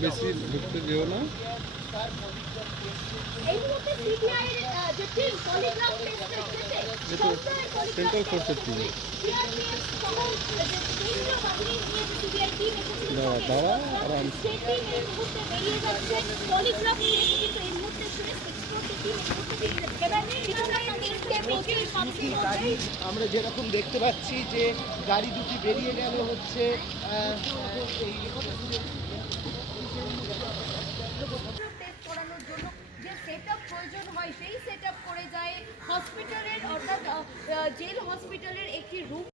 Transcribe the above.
বেশি ঢুকতে যেও না এই মুহূর্তে সিবিআই এর যে টিম পলিগ্রাফ টেস্টের শেষে সরকার সেন্ট্রাল ফোর্সের টিম সিআরপিএফ সহ যে কেন্দ্রীয় বাহিনী নিয়ে যে সিবিআই টিম এসেছিল দাঁড়া, দাঁড়া, আরাম। আমরা যেরকম দেখতে পাচ্ছি যে গাড়ি দুটি বেরিয়ে গেল হচ্ছে করানোর জন্য যে প্রয়োজন হয় সেই সেটআপ করে যায় হসপিটালের অর্থাৎ জেল হসপিটালের একটি রুম